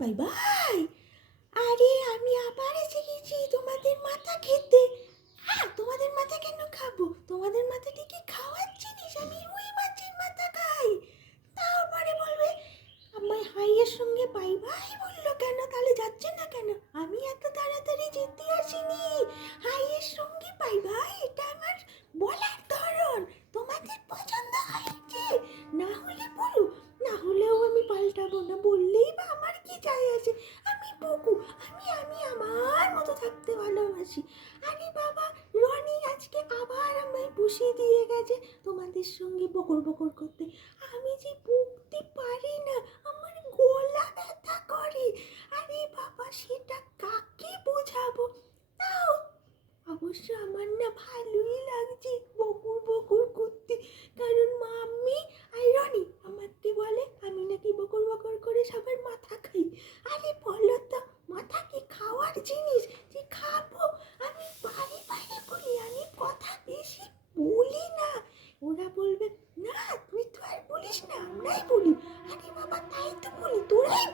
Bye bye. আরে আমি আবার এসে গেছি তোমাদের মাথা খেতে। হ্যাঁ, তোমাদের মাথা কেন খাবো? তোমাদের মাথা ঠিকই খাওয়ার জিনিস। আমি রুই মাছের মাথা খাই। তারপরে বলবে আমার হাইয়ের সঙ্গে বাই বাই বললো কেন? তাহলে যাচ্ছে না কেন? আমি এত তাড়াতাড়ি যেতে আসিনি। হাইয়ের সঙ্গে বাই বাই এটা আমার বলার ধরন। তোমাদের পছন্দ হয়েছে? না হলে বলো, না হলেও আমি পাল্টাবো না। বললেই বা আমার কি যায় আসে? আমি বকু, আমি আমার মতো থাকতে ভালোবাসি। আরে বাবা, রনি আজকে আবার আমায় বসিয়ে দিয়ে গেছে তোমাদের সঙ্গে বকর বকর করতে। আমি যে বকতে পারি না, আমার গলা ব্যথা করে। আরে বাবা, সেটা কাকে বোঝাবো? তাও অবশ্য আমার না ভালোই লাগছে বকুর বকুর করতে, কারণ মাম্মি আর রনি আমাকে বলে আমি নাকি বকর বকর করে সবার মাথা খাই। আরে বলো তো, মাথা কি খাওয়ার জিনিস যে খাবো? আমি বারে বারে বলি আমি কথা বেশি বলি না। ওরা বলবে না তুই তো আর বলিস না, আমরাই বলি। আরে বাবা, তাই তো বলি, তোরাই